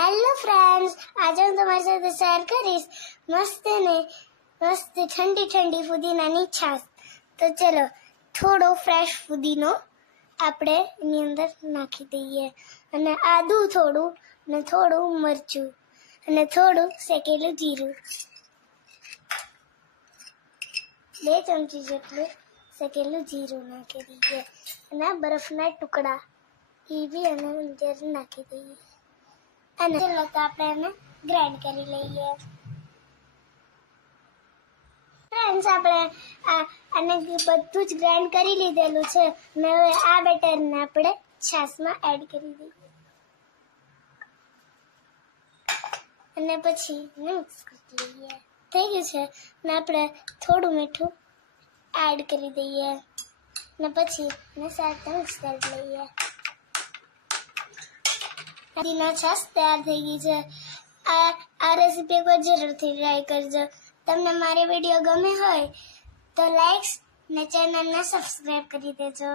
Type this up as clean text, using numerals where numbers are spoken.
Hello friends, आज હું તમારી સાથે શેર કરીશ મસ્ત ઠંડી ઠંડી ફુદીનાની છાશ। તો ચલો થોડો ફ્રેશ ફુદીનો આપણે એની અંદર નાખી દઈએ અને આદુ થોડું અને થોડું મરચું અને થોડું શેકેલું જીરું, 2 ચમચી જેટલું શેકેલું જીરું નાખી દઈએ અને બરફના ટુકડા એ બી અને અંદર નાખી દઈએ અને ચલો તો આપણે એને ગ્રાઇન્ડ કરી લઈએ। ફ્રેન્ડ્સ, આપણે આને બધું જ ગ્રાઇન્ડ કરી લીધેલું છે અને હવે આ બેટરને આપણે છાશમાં એડ કરી દઈએ અને પછી મિક્સ કરી લઈએ। થઈ ગયું છે અને આપણે થોડું મીઠું એડ કરી દઈએ અને પછી એને સાથે મિક્સ કરી લઈએ। ફુદીના છાશ તૈયાર થઈ ગઈ છે। આ રેસીપી એકવાર જરૂરથી ટ્રાય કરજો। તમને મારી વિડીયો ગમે હોય તો લાઈક્સ ને ચેનલને સબસ્ક્રાઈબ કરી દેજો।